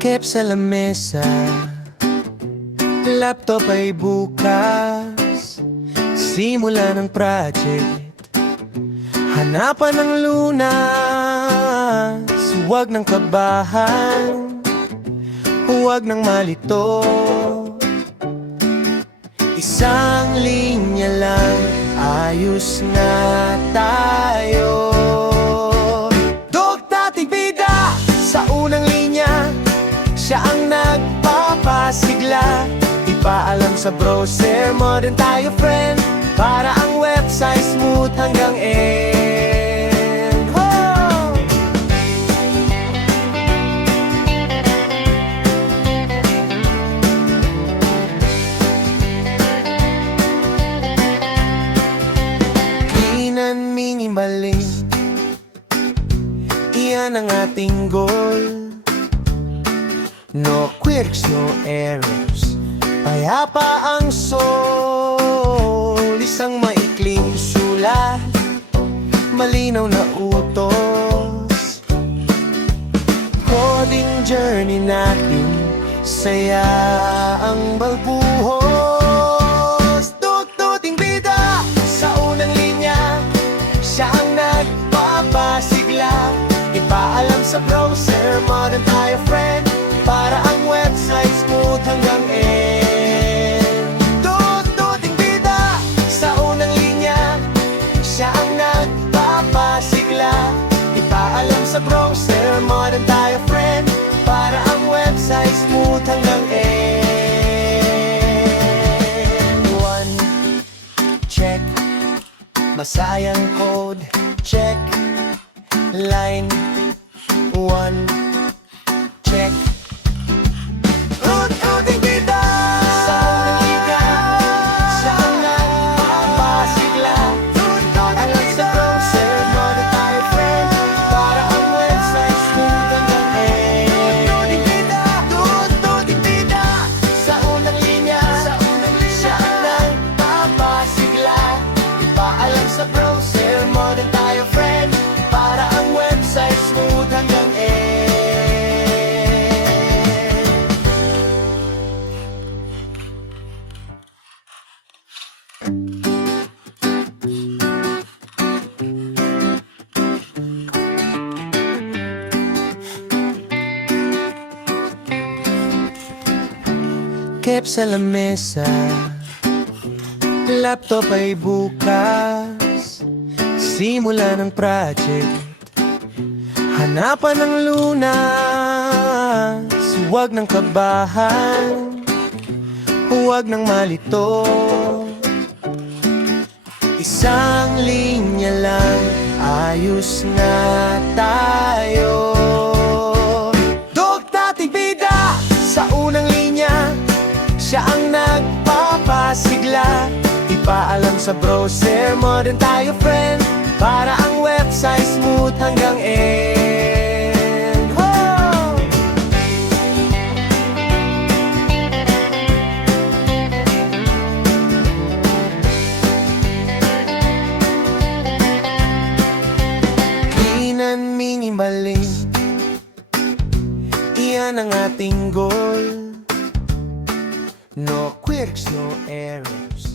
Kep sa lamesa, laptop ay bukas. Simula ng project, hanapan ng lunas. Huwag ng kabahan, huwag ng malito. Isang linya lang, ayos na tayo. Dog dating bida sa unang linya, siya ang nagpapasigla. Ipaalam sa browser, modern tayo friend, para ang website smooth hanggang end. Oh! Clean minimalist, iyan ang ating goal. No quirks, no errors, payapa ang soul. Isang maikling sulat, malinaw na utos. Coding journey natin, saya ang balbuhos. Dugduting bida sa unang linya, siya ang nagpapasigla. Ipaalam sa browser, modern tayo friend, para ang website smooth hanggang end. Dugduting bida sa unang linya, siya ang nagpapasigla. Ipaalam sa browser, modern tayo friend, para ang website smooth hanggang end. One, check. Masayang code, check. Line, one, check. Dugduting bida sa unang linya, siya ang nagpapasigla. Ipaalam sa browser, modern tayo friend, para ang website smooth hanggang end. Dugduting bida sa unang linya, siya ang nagpapasigla. Ipaalam sa browser, modern tayo friend, para ang website smooth hanggang end. Kep sa lamesa, laptop ay bukas. Simula ng project, hanapan ng lunas. Huwag ng kabahan, huwag ng malito. Isang linya lang, ayos na tayo. Dog dating bida sa unang linya, siya ang nagpapasigla. Ipaalam sa browser, modern tayo friend, para ang website smooth hanggang end. Oh! Clean minimalist, iyan ang ating goal. No quirks, no errors,